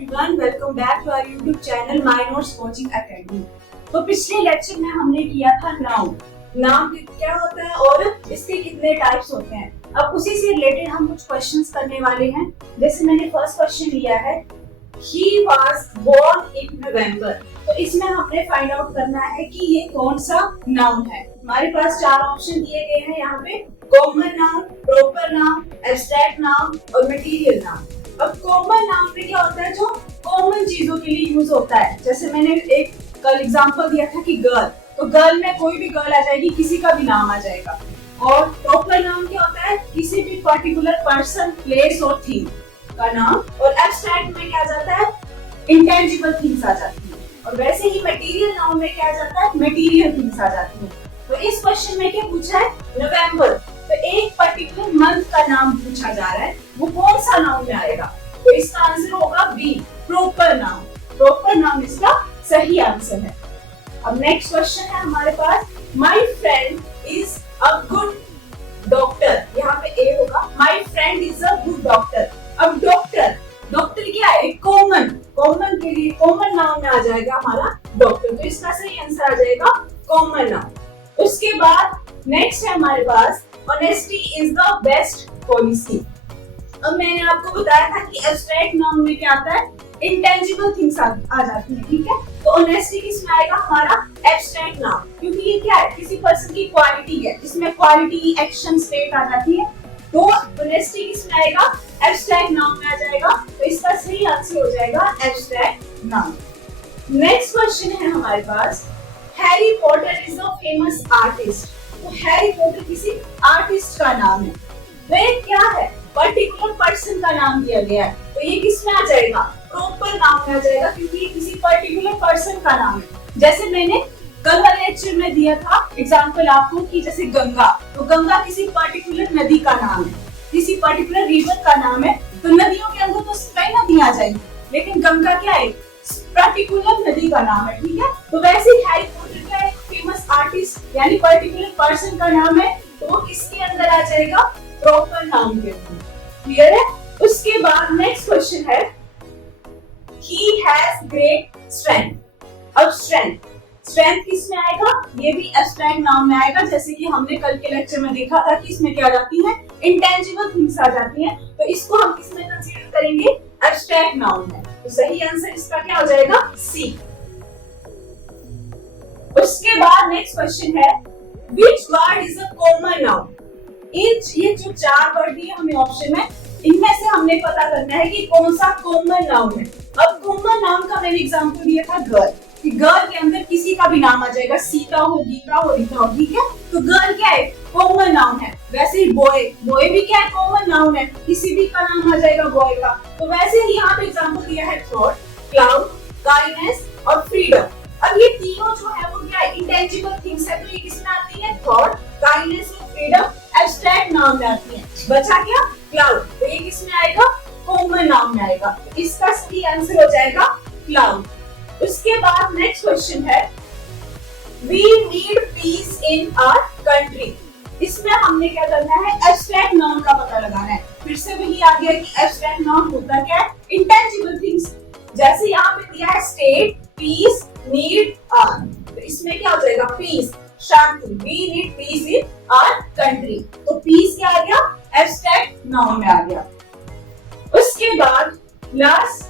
everyone, welcome back to our YouTube channel My Notes Coaching Academy। तो पिछले lecture में हमने किया था नाउन। नाउन क्या होता है और इसके कितने टाइप्स होते हैं। अब उसी से रिलेटेड हम कुछ क्वेश्चंस करने वाले हैं। जैसे मैंने फर्स्ट क्वेश्चन लिया है, He was born in November। तो इसमें हमने फाइंड आउट करना है कि ये कौन सा नाउन है। हमारे पास चार ऑप्शन दिए गए हैं यहाँ पे, common noun, proper noun, abstract noun और मटेरियल नाउन। अब कॉमन नाउन में क्या होता है, जो कॉमन चीजों के लिए यूज होता है। जैसे मैंने एक कल एग्जांपल दिया था कि गर्ल, तो गर्ल में कोई भी गर्ल आ जाएगी, किसी का भी नाम आ जाएगा। और प्रॉपर नाउन क्या होता है, किसी भी पर्टिकुलर पर्सन, प्लेस और थिंग का नाम। और एब्स्ट्रैक्ट में क्या आ जाता है, इंटेंजिबल थिंग्स आ जाती है। और वैसे ही मटेरियल नाउन में क्या आ जाता है, मटेरियल थिंग्स आ जाती है। तो इस क्वेश्चन में क्या पूछा है, नवंबर, तो एक पर्टिकुलर मंथ का नाम पूछा जा रहा है, वो कौन सा नाउन में आएगा। तो इसका आंसर होगा B, proper noun. Proper noun इसका सही आंसर है। अब नेक्स्ट क्वेश्चन है हमारे पास, my friend is a good doctor. यहाँ पे ए होगा, my friend is a good doctor. अब डॉक्टर, डॉक्टर क्या है, कॉमन, कॉमन के लिए कॉमन नाउन में आ जाएगा हमारा डॉक्टर। तो इसका सही आंसर आ जाएगा कॉमन नाउन। उसके बाद नेक्स्ट है हमारे पास, honesty is the best policy. अब मैंने आपको बताया था कि एब्स्ट्रैक्ट नाउन में क्या आता है, इंटेंजिबल थिंग्स आ जाती है, ठीक है। तो ऑनेस्टी किसमें आएगा, हमारा एब्स्ट्रैक्ट नाउन, क्योंकि ये क्या है, किसी पर्सन की क्वालिटी है, जिसमें क्वालिटी, एक्शन, स्टेट आ जाती है। तो ऑनेस्टी किसमें आएगा, एब्स्ट्रैक्ट नाउन में आ जाएगा। तो इसका सही आंसर हो जाएगा एब्स्ट्रैक्ट नाउन। नेक्स्ट क्वेश्चन है हमारे पास, Harry Potter is a famous artist. तो हैरी पॉटर किसी आर्टिस्ट का नाम है। वह क्या है, पर्टिकुलर पर्सन का नाम दिया गया है। तो ये किसमें आ जाएगा, प्रॉपर नाउन में आ जाएगा, क्योंकि ये किसी पर्टिकुलर पर्सन का नाम है। जैसे मैंने कल वाले लेक्चर में दिया था एग्जांपल आपको कि जैसे गंगा, तो गंगा किसी पर्टिकुलर नदी का नाम है, किसी पर्टिकुलर रिवर का नाम है। तो नदियों के अंदर तो कई नदियां आ जाएंगी, लेकिन गंगा क्या है, पर्टिकुलर नदी का नाम है, ठीक है। तो वैसे ही हैरी पॉटर क्या है, फेमस आर्टिस्ट यानी पर्टिकुलर पर्सन का नाम है। तो वो किसके अंदर आ जाएगा, प्रॉपर नाउन के अंदर। क्लियर है। उसके बाद नेक्स्ट क्वेश्चन है, ही हैज ग्रेट स्ट्रेंथ। अब स्ट्रेंथ, स्ट्रेंथ किसमें आएगा, ये भी एब्स्ट्रैक्ट नाउन में आएगा। जैसे कि हमने कल के लेक्चर में देखा था कि इसमें क्या आ जाती है, इंटेंजिबल थिंग्स आ जाती हैं। तो इसको हम किसमें कंसीडर करेंगे, एब्स्ट्रैक्ट नाउन है। तो सही आंसर इसका क्या हो जाएगा, सी। उसके बाद नेक्स्ट क्वेश्चन है, which word is a common noun. ये जो चार वर्ड दिए हमें ऑप्शन में, इनमें से हमने पता करना है कि कौन सा कॉमन नाउन है। अब कॉमन नाउन का मैंने एग्जांपल दिया था गर्ल, कि गर्ल के अंदर किसी का भी नाम आ जाएगा, सीता हो, गीता हो, रीता हो, ठीक है। तो गर्ल क्या है, कॉमन नाउन है। वैसे ही बॉय, बॉय भी क्या है, कॉमन नाउन है, किसी भी का नाम आ जाएगा बॉय का। तो वैसे ही यहाँ पे एग्जांपल दिया है थॉट, क्लाउड, काइंडनेस और फ्रीडम। अब ये तीनों जो है वो क्या है, इंटेंजिबल थिंग्स है। तो ये किसमें आती है, थॉट, काइंडनेस और फ्रीडम एब्स्ट्रैक्ट नाउन में आती है। बचा क्या, क्लाउड, तो ये किसमें आएगा, कॉमन नाउन में आएगा। तो इसका सही आंसर हो जाएगा क्लाउड। उसके बाद नेक्स्ट क्वेश्चन है, we need peace in our country. इसमें हमने क्या करना है, एब्स्ट्रैक्ट नाउन का पता लगाना है। फिर से वही आ गया कि एब्स्ट्रैक्ट नाउन होता क्या है, इंटेंजिबल थिंग्स। जैसे यहाँ पे दिया है स्टेट, पीस, नीड, आर। तो इसमें क्या हो जाएगा, पीस, शांति। We need peace in our country. तो पीस क्या आ गया, एब्स्ट्रैक्ट नाउन में आ गया। उसके बाद लास्ट,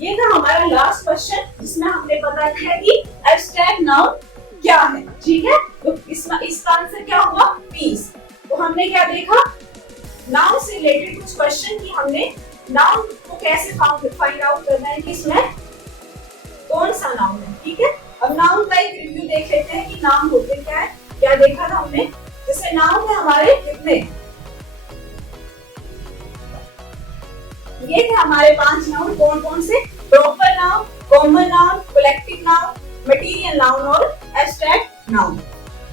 ये था हमारा लास्ट क्वेश्चन, जिसमें हमने पता किया कि एब्स्ट्रैक्ट नाउन क्या है, ठीक है। तो इसका आंसर क्या होगा, पीस। तो हमने क्या देखा, नाउन से रिलेटेड कुछ क्वेश्चन की हमने नाउन को कैसे फाइंड आउट करना है कि इसमें कौन सा नाउन है, ठीक है। अब नाउन का एक रिव्यू देख लेते हैं कि नाउन होते क्या है। क्या देखा था हमने, जैसे नाउन है हमारे कितने, ये थे हमारे 5 नाउन। कौन कौन से, proper noun, common noun, collective noun, material noun और एब्स्ट्रैक्ट नाउन।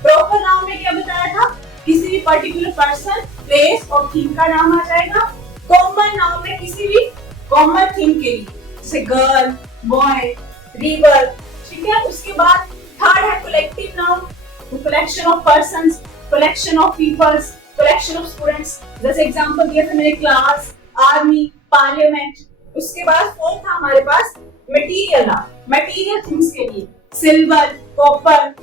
प्रॉपर नाउन में क्या बताया था, किसी भी पर्टिकुलर पर्सन, प्लेस और थिंग का नाम आ जाएगा। कॉमन नाउन में किसी भी कॉमन थिंग के लिए, जैसे गर्ल, बॉय, रिवर, ठीक है। उसके बाद थर्ड है collective noun, collection of persons, collection of peoples, collection of students. जैसे एग्जांपल दिया था मैंने, क्लास, आर्मी, पार्लियामेंट, उसके बाद फोर्थ था हमारे पास मटेरियल नाउन, मटेरियल थिंग्स के लिए सिल्वर, कॉपर।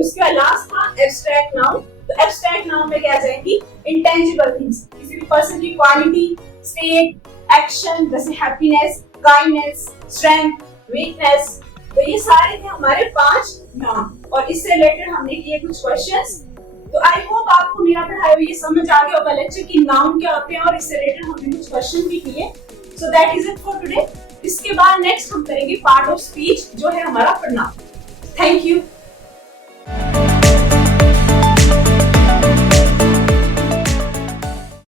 उसके बाद लास्ट था एब्स्ट्रैक्ट नाउन। तो एब्स्ट्रैक्ट नाउन में क्या आ जाएगी, इंटेंजिबल थिंग्स, किसी भी पर्सन की क्वालिटी, स्टेट, एक्शन, जैसे हैप्पीनेस, काइंडनेस, स्ट्रेंथ, वीकनेस। तो ये सारे थे हमारे 5 नाउन और इससे रिलेटेड हमने किए कुछ क्वेश्चंस। तो आई होप आपको मेरा पढ़ाया हुआ ये समझ आ गया होगा लेक्चर की नाउन क्या होते हैं और इससे रिलेटेड हमने कुछ क्वेश्चन भी किए। So that is it for today. इसके बाद नेक्स्ट हम करेंगे पार्ट ऑफ स्पीच जो है हमारा प्रोनाउन। Thank you.